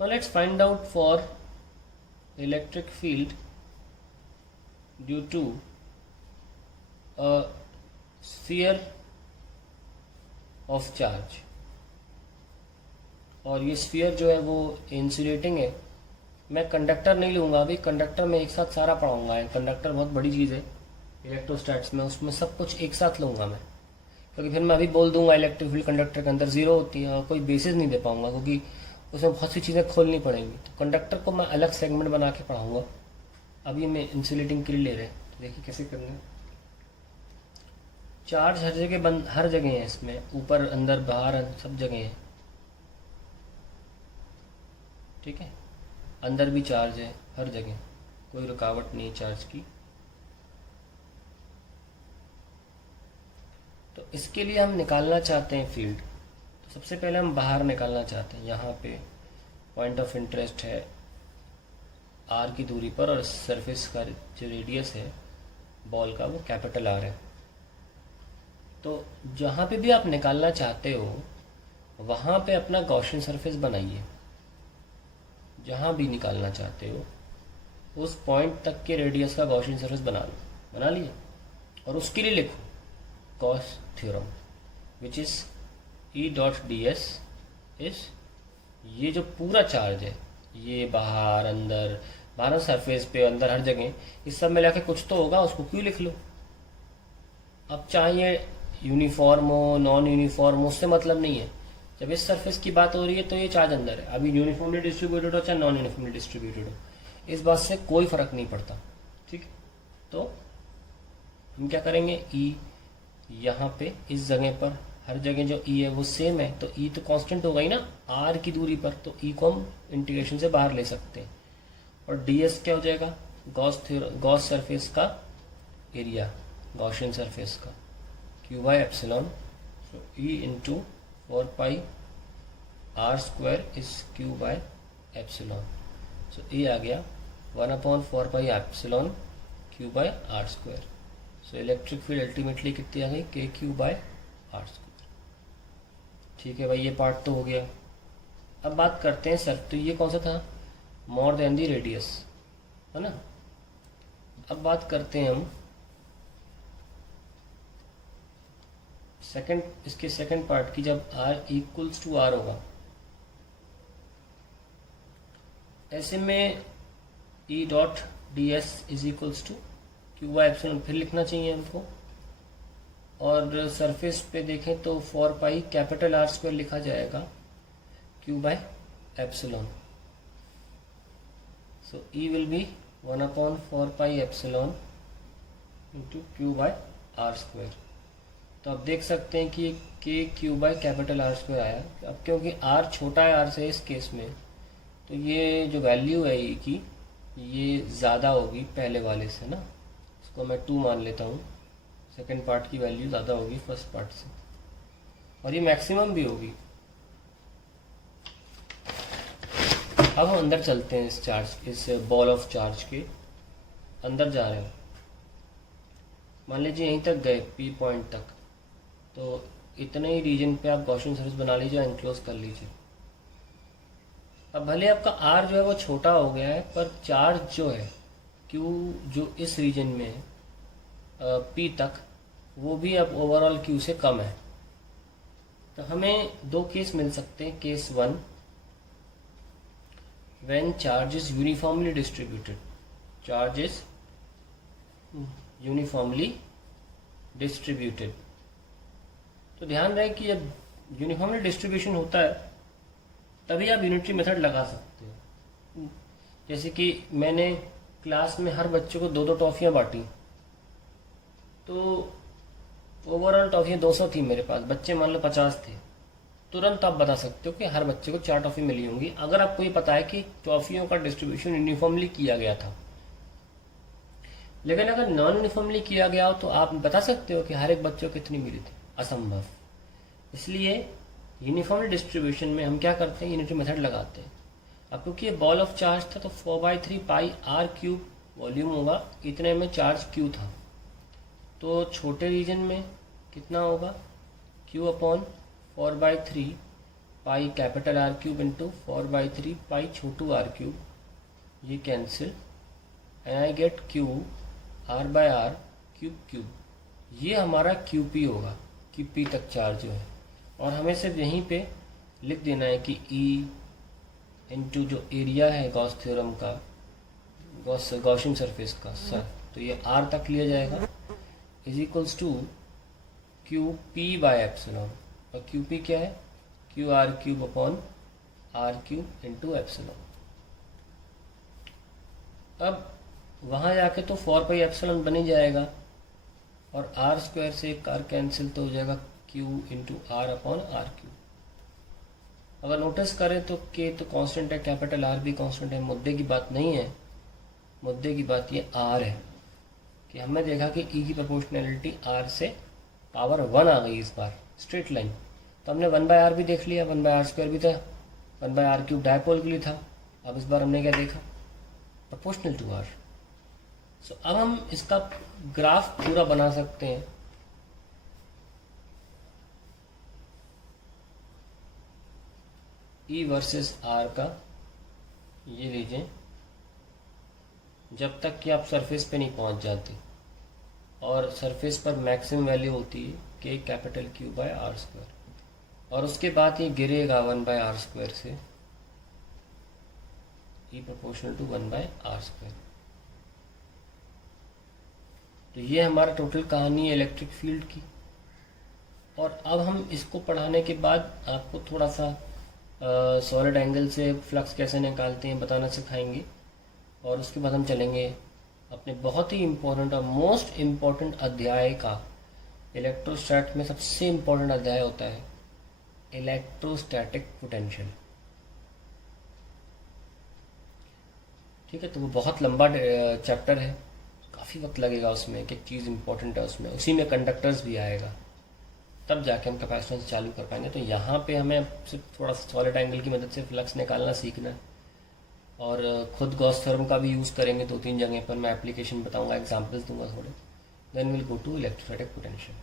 Now let's find out for electric field due to a sphere of charge. और ये sphere जो है वो इंसुलेटिंग है. मैं कंडक्टर नहीं लूँगा अभी, कंडक्टर में एक साथ सारा पढ़ाऊँगा. कंडक्टर बहुत बड़ी चीज़ है इलेक्ट्रोस्टैट्स में, उसमें सब कुछ एक साथ लूँगा मैं, क्योंकि फिर मैं अभी बोल दूंगा इलेक्ट्रिक फील्ड कंडक्टर के अंदर जीरो होती है और कोई बेसिस नहीं दे पाऊंगा, क्योंकि उसमें बहुत सी चीज़ें खोलनी पड़ेंगी. तो कंडक्टर को मैं अलग सेगमेंट बना के पढ़ाऊंगा. अभी मैं इंसुलेटिंग के लिए ले रहे हैं, तो देखिए कैसे करना है. चार्ज हर जगह बंद, हर जगह है इसमें, ऊपर अंदर बाहर सब जगह है. ठीक है, अंदर भी चार्ज है हर जगह, कोई रुकावट नहीं है चार्ज की. तो इसके लिए हम निकालना चाहते हैं फील्ड. तो सबसे पहले हम बाहर निकालना चाहते हैं. यहाँ पे पॉइंट ऑफ इंटरेस्ट है आर की दूरी पर, और सरफेस का जो रेडियस है बॉल का वो कैपिटल आर है. तो जहाँ पे भी आप निकालना चाहते हो वहाँ पे अपना गॉसियन सरफेस बनाइए. जहाँ भी निकालना चाहते हो उस पॉइंट तक के रेडियस का गॉसियन सरफेस बना लो. बना लिया, और उसके लिए लिखो Gauss theorem, which is E dot D S is, ये जो पूरा चार्ज है ये बाहर अंदर, बाहर सरफेस पे अंदर हर जगह, इस सब में लाके कुछ तो होगा, उसको क्यों लिख लो. अब चाहे यूनिफॉर्म हो नॉन यूनिफॉर्म हो उससे मतलब नहीं है. जब इस सरफेस की बात हो रही है तो ये चार्ज अंदर है. अभी यूनिफॉर्मली डिस्ट्रीब्यूटेड हो चाहे नॉन यूनिफॉर्मली डिस्ट्रीब्यूटेड हो, इस बात से कोई फर्क नहीं पड़ता. ठीक, तो हम क्या करेंगे, ई यहाँ पे इस जगह पर हर जगह जो ई है वो सेम है, तो ई तो कांस्टेंट हो गई ना आर की दूरी पर, तो ई को हम इंटीग्रेशन से बाहर ले सकते हैं. और ds क्या हो जाएगा, गॉस सरफेस का एरिया, गॉसियन सरफेस का, q by epsilon. So E into 4 pi r square is q by epsilon. So ये आ गया 1/4 pi epsilon q by are square. So electric field ultimately कितनी आ गई, के क्यू बाय आर स्क्वायर. ठीक है भाई, ये पार्ट तो हो गया. अब बात करते हैं सर, तो ये कौन सा था, मोर देन दी रेडियस, है ना. अब बात करते हैं हम सेकंड, इसके सेकंड पार्ट की. जब आर इक्वल्स टू आर होगा, ऐसे में E dot D S is equals to Q by epsilon फिर लिखना चाहिए हमको. और सरफेस पे देखें तो 4 पाई कैपिटल आर स्क्वायर लिखा जाएगा Q by epsilon. So E will be 1/4 pi epsilon into Q by are square. तो आप देख सकते हैं कि k Q by capital R square आया. अब क्योंकि आर छोटा है आर से इस केस में, तो ये जो वैल्यू है ई की ये ज़्यादा होगी पहले वाले से ना. इसको मैं 2 मान लेता हूँ. सेकेंड पार्ट की वैल्यू ज़्यादा होगी फर्स्ट पार्ट से, और ये मैक्सिमम भी होगी. अब हम अंदर चलते हैं इस चार्ज, इस बॉल ऑफ चार्ज के अंदर जा रहे हो. मान लीजिए यहीं तक गए पी पॉइंट तक, तो इतने ही रीजन पे आप गॉसियन सरफेस बना लीजिए, एनक्लोज कर लीजिए. अब भले आपका आर जो है वो छोटा हो गया है, पर चार्ज जो है क्यू जो इस रीजन में है पी तक, वो भी अब ओवरऑल क्यू से कम है. तो हमें 2 केस मिल सकते हैं. Case 1, when charge is uniformly distributed. Charge is uniformly distributed. तो ध्यान रहे कि जब यूनिफॉर्मली डिस्ट्रीब्यूशन होता है तभी आप यूनिटरी मेथड लगा सकते हो. जैसे कि मैंने क्लास में हर बच्चे को 2-2 टॉफियाँ बांटी, तो ओवरऑल टॉफियाँ 200 थी मेरे पास, बच्चे मान लो 50 थे. तुरंत आप बता सकते हो कि हर बच्चे को 4 टॉफी मिली होंगी, अगर आपको ये पता है कि टॉफियों का डिस्ट्रीब्यूशन यूनिफॉर्मली किया गया था. लेकिन अगर नॉन यूनिफॉर्मली किया गया हो तो आप बता सकते हो कि हर एक बच्चे को कितनी मिली थी, असंभव. इसलिए यूनिफॉर्मली डिस्ट्रीब्यूशन में हम क्या करते हैं, यूनिटरी मेथड लगाते हैं. अब क्योंकि ये बॉल ऑफ चार्ज था तो 4/3 पाई आर क्यूब वॉल्यूम होगा, इतने में चार्ज क्यू था. तो छोटे रीजन में कितना होगा, Q/4/3 pi capital R cube into 4/3 pi छोटू आर क्यूब, ये cancel, and I get Q r by R cube cube. ये हमारा क्यू पी होगा, क्यू पी तक चार्ज जो है, और हमें सिर्फ यहीं पे लिख देना है कि ई इंटू जो एरिया है गॉस थ्योरम का, गॉसियन सरफेस का सर, तो ये आर तक लिया जाएगा, is equals to Q P by epsilon, और क्यू पी क्या है, Q R cube upon R cube into epsilon. अब वहाँ जाके तो 4 पाई एप्सिलॉन बन ही जाएगा, और आर स्क्वायर से एक आर कैंसिल, तो हो जाएगा Q into R upon R cube. अगर नोटिस करें तो के तो कांस्टेंट है, कैपिटल आर भी कांस्टेंट है, मुद्दे की बात नहीं है, मुद्दे की बात ये आर है कि हमने देखा कि ई की प्रोपोर्शनैलिटी आर से पावर 1 आ गई इस बार, स्ट्रेट लाइन, तो हमने 1/r भी देख लिया, 1/r स्क्वायर भी था, 1/r क्यूब डायपोल के लिए था। अब इस बार हमने क्या देखा, प्रोपोर्शनल टू आर। सो अब हम इसका ग्राफ पूरा बना सकते हैं। ई वर्सेस आर का ये लीजिए, जब तक कि आप सरफेस पे नहीं पहुंच जाते, और सरफेस पर मैक्सिमम वैल्यू होती है k capital Q by R square, और उसके बाद ये गिरेगा 1/r स्क्वायर से, ई प्रोपोर्शनल टू 1/r स्क्वायर। तो ये हमारा टोटल कहानी है इलेक्ट्रिक फील्ड की। और अब हम इसको पढ़ाने के बाद आपको थोड़ा सा सॉलिड एंगल से फ्लक्स कैसे निकालते हैं बताना सिखाएंगे, और उसके बाद हम चलेंगे अपने बहुत ही इम्पोर्टेंट और मोस्ट इम्पोर्टेंट अध्याय का। इलेक्ट्रोस्टैट में सबसे इम्पोर्टेंट अध्याय होता है इलेक्ट्रोस्टैटिक पोटेंशियल। ठीक है, तो वो बहुत लंबा चैप्टर है, काफ़ी वक्त लगेगा उसमें, एक एक चीज़ इंपॉर्टेंट है उसमें, उसी में कंडक्टर्स भी आएगा, तब जाके हम कैपेसिटेंस चालू कर पाएंगे। तो यहाँ पे हमें सिर्फ थोड़ा सा सॉलिड एंगल की मदद से फ्लक्स निकालना सीखना है, और खुद गॉस थ्योरम का भी यूज़ करेंगे 2-3 जगह पर, मैं एप्लीकेशन बताऊंगा, एग्जांपल्स दूंगा थोड़े, then will go to electrostatic potential.